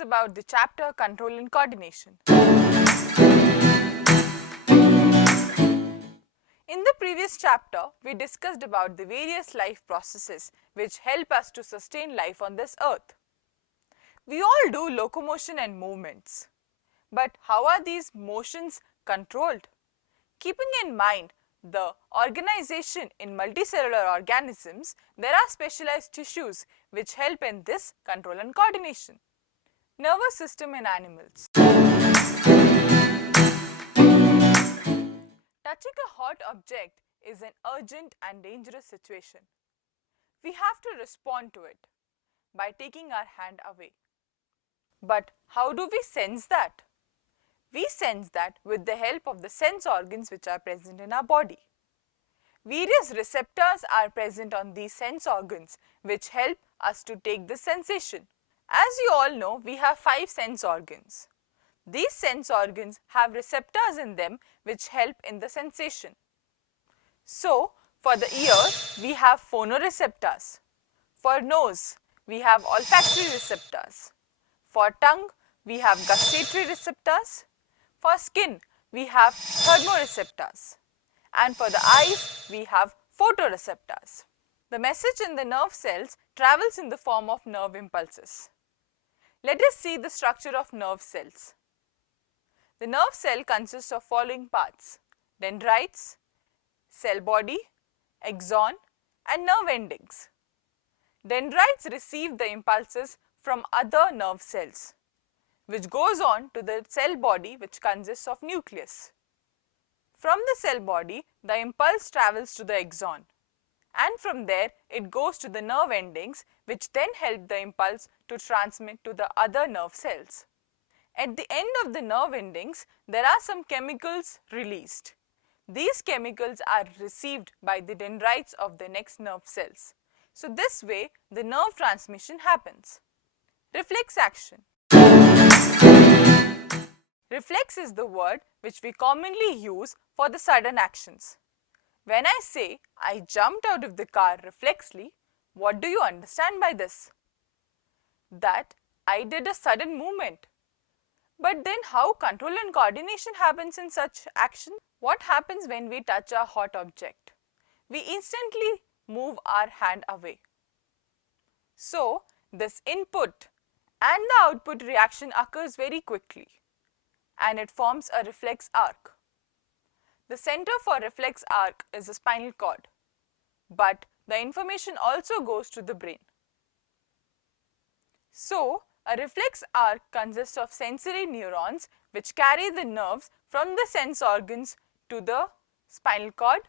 discuss about the chapter Control and Coordination. In the previous chapter, we discussed about the various life processes which help us to sustain life on this earth. We all do locomotion and movements. But how are these motions controlled? Keeping in mind the organization in multicellular organisms, there are specialized tissues which help in this control and coordination. Nervous system in animals. Touching a hot object is an urgent and dangerous situation. We have to respond to it by taking our hand away. But how do we sense that? We sense that with the help of the sense organs which are present in our body. Various receptors are present on these sense organs which help us to take the sensation. As you all know, we have 5 sense organs. These sense organs have receptors in them which help in the sensation. So, for the ear, we have phonoreceptors. For nose, we have olfactory receptors. For tongue, we have gustatory receptors. For skin, we have thermoreceptors. And for the eyes, we have photoreceptors. The message in the nerve cells travels in the form of nerve impulses. Let us see the structure of nerve cells. The nerve cell consists of following parts: dendrites, cell body, axon, and nerve endings. Dendrites receive the impulses from other nerve cells, which goes on to the cell body which consists of nucleus. From the cell body, the impulse travels to the axon, and from there it goes to the nerve endings which then help the impulse to transmit to the other nerve cells. At the end of the nerve endings, there are some chemicals released. These chemicals are received by the dendrites of the next nerve cells. So this way the nerve transmission happens. Reflex action. Reflex is the word which we commonly use for the sudden actions. When I say I jumped out of the car reflexly, what do you understand by this? That I did a sudden movement. But then how control and coordination happens in such action? What happens when we touch a hot object? We instantly move our hand away. So this input and the output reaction occurs very quickly, and it forms a reflex arc. The center for reflex arc is the spinal cord, but the information also goes to the brain. So, a reflex arc consists of sensory neurons which carry the nerves from the sense organs to the spinal cord,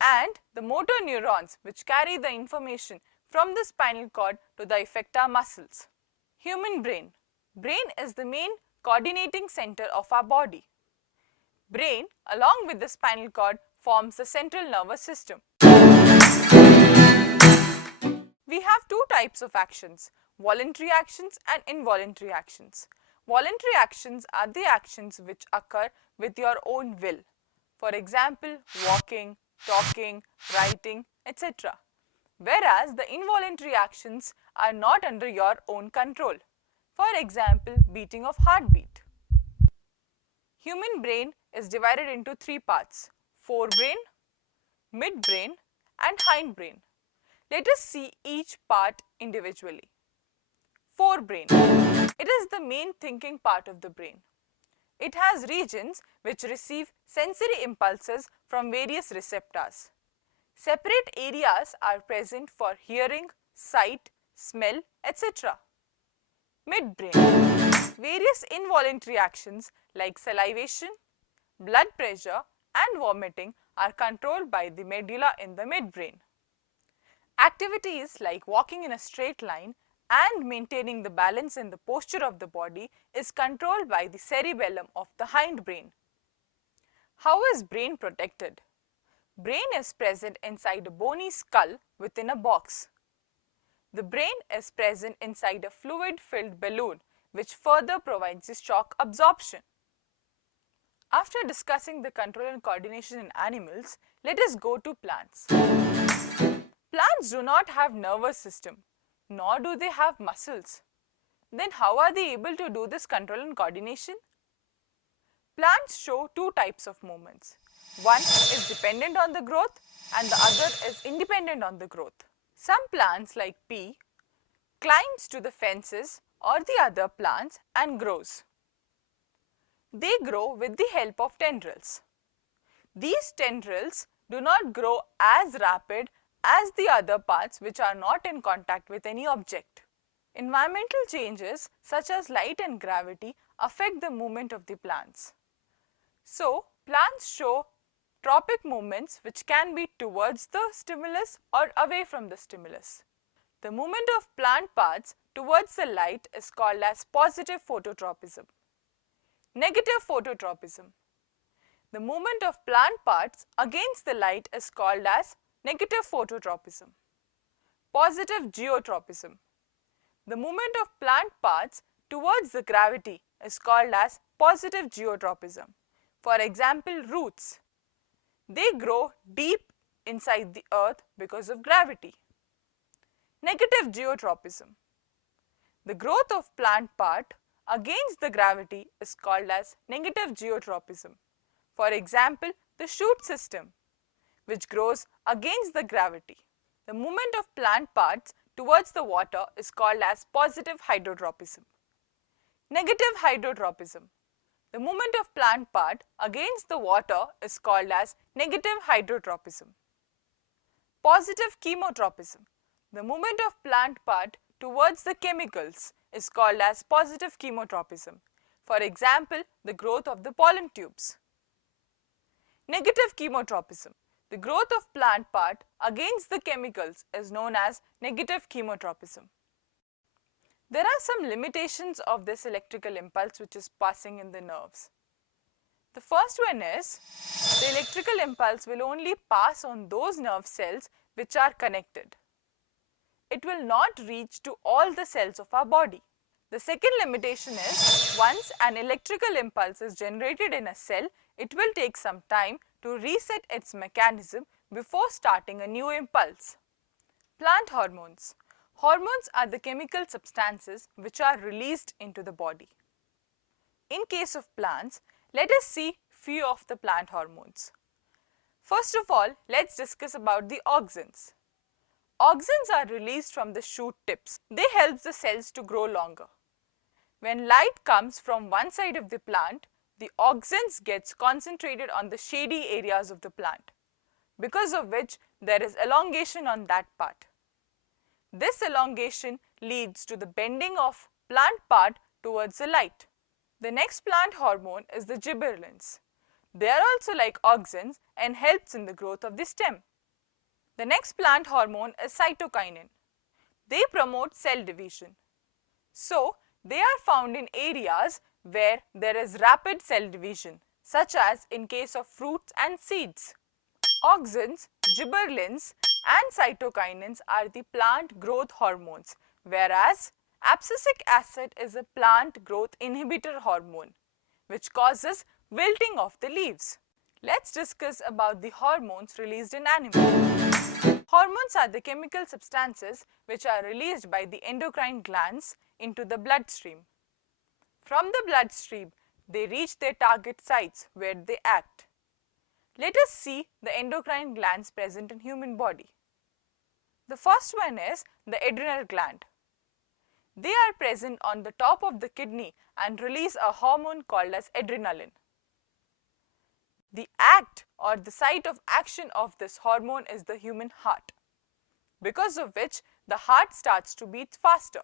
and the motor neurons which carry the information from the spinal cord to the effector muscles. Human brain. Brain is the main coordinating center of our body. Brain, along with the spinal cord, forms the central nervous system. We have 2 types of actions: voluntary actions and involuntary actions. Voluntary actions are the actions which occur with your own will. For example, walking, talking, writing, etc. Whereas the involuntary actions are not under your own control. For example, beating of heartbeat. Human brain is divided into 3 parts: forebrain, midbrain, and hindbrain. Let us see each part individually. Forebrain. It is the main thinking part of the brain. It has regions which receive sensory impulses from various receptors. Separate areas are present for hearing, sight, smell, etc. Midbrain. Various involuntary actions like salivation, blood pressure, and vomiting are controlled by the medulla in the midbrain. Activities like walking in a straight line and maintaining the balance in the posture of the body is controlled by the cerebellum of the hindbrain. How is brain protected? Brain is present inside a bony skull within a box. The brain is present inside a fluid-filled balloon which further provides the shock absorption. After discussing the control and coordination in animals, let us go to plants. Plants do not have nervous system, nor do they have muscles. Then how are they able to do this control and coordination? Plants show two types of movements. One is dependent on the growth and the other is independent on the growth. Some plants like pea climbs to the fences or the other plants and grows. They grow with the help of tendrils. These tendrils do not grow as rapid as the other parts which are not in contact with any object. Environmental changes such as light and gravity affect the movement of the plants. So, plants show tropic movements which can be towards the stimulus or away from the stimulus. The movement of plant parts towards the light is called as positive phototropism. Negative phototropism. The movement of plant parts against the light is called as negative phototropism. Positive geotropism. The movement of plant parts towards the gravity is called as positive geotropism. For example, roots. They grow deep inside the earth because of gravity. Negative geotropism. The growth of plant part against the gravity is called as negative geotropism. For example, the shoot system, which grows against the gravity. The movement of plant parts towards the water is called as positive hydrotropism. Negative hydrotropism. The movement of plant part against the water is called as negative hydrotropism. Positive chemotropism. The movement of plant part towards the chemicals is called as positive chemotropism. For example, the growth of the pollen tubes. Negative chemotropism. The growth of plant part against the chemicals is known as negative chemotropism. There are some limitations of this electrical impulse which is passing in the nerves. The first one is, the electrical impulse will only pass on those nerve cells which are connected. It will not reach to all the cells of our body. The second limitation is, once an electrical impulse is generated in a cell, it will take some time to reset its mechanism before starting a new impulse. Plant hormones. Hormones are the chemical substances which are released into the body. In case of plants, let us see few of the plant hormones. First of all, let's discuss about the auxins. Auxins are released from the shoot tips. They help the cells to grow longer. When light comes from one side of the plant, the auxins gets concentrated on the shady areas of the plant, because of which there is elongation on that part. This elongation leads to the bending of plant part towards the light. The next plant hormone is the gibberellins. They are also like auxins and helps in the growth of the stem. The next plant hormone is cytokinin. They promote cell division. So, they are found in areas where there is rapid cell division, such as in case of fruits and seeds. Auxins, gibberellins and cytokinins are the plant growth hormones, whereas abscisic acid is a plant growth inhibitor hormone, which causes wilting of the leaves. Let's discuss about the hormones released in animals. Hormones are the chemical substances which are released by the endocrine glands into the bloodstream. From the bloodstream, they reach their target sites where they act. Let us see the endocrine glands present in human body. The first one is the adrenal gland. They are present on the top of the kidney and release a hormone called as adrenaline. The act or the site of action of this hormone is the human heart, because of which the heart starts to beat faster.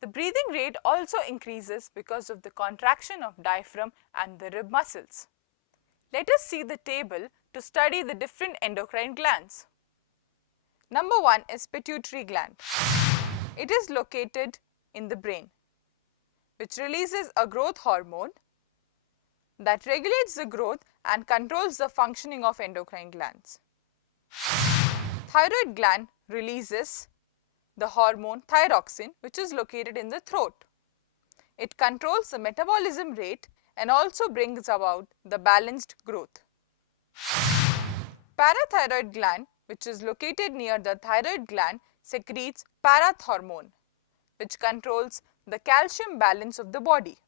The breathing rate also increases because of the contraction of diaphragm and the rib muscles. Let us see the table to study the different endocrine glands. Number 1 is pituitary gland. It is located in the brain, which releases a growth hormone that regulates the growth and controls the functioning of endocrine glands. Thyroid gland releases the hormone thyroxine, which is located in the throat. It controls the metabolism rate and also brings about the balanced growth. Parathyroid gland, which is located near the thyroid gland, secretes parathormone. which controls the calcium balance of the body.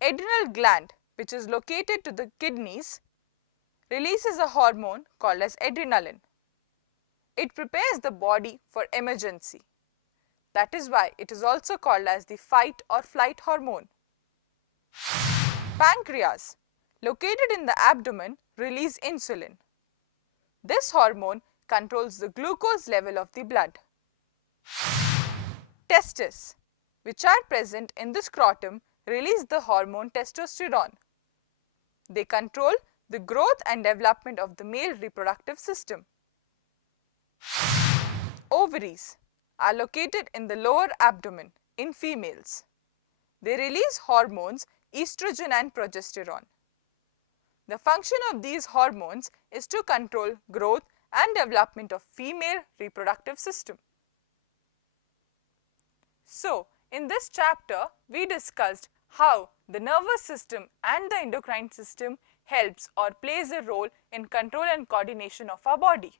Adrenal gland, which is located to the kidneys, releases a hormone called as adrenaline. It prepares the body for emergency. That is why it is also called as the fight or flight hormone. Pancreas, located in the abdomen, release insulin. This hormone controls the glucose level of the blood. Testes, which are present in the scrotum, release the hormone testosterone. They control the growth and development of the male reproductive system. Ovaries are located in the lower abdomen in females. They release hormones estrogen and progesterone. The function of these hormones is to control growth and development of female reproductive system. So, in this chapter, we discussed how the nervous system and the endocrine system helps or plays a role in control and coordination of our body.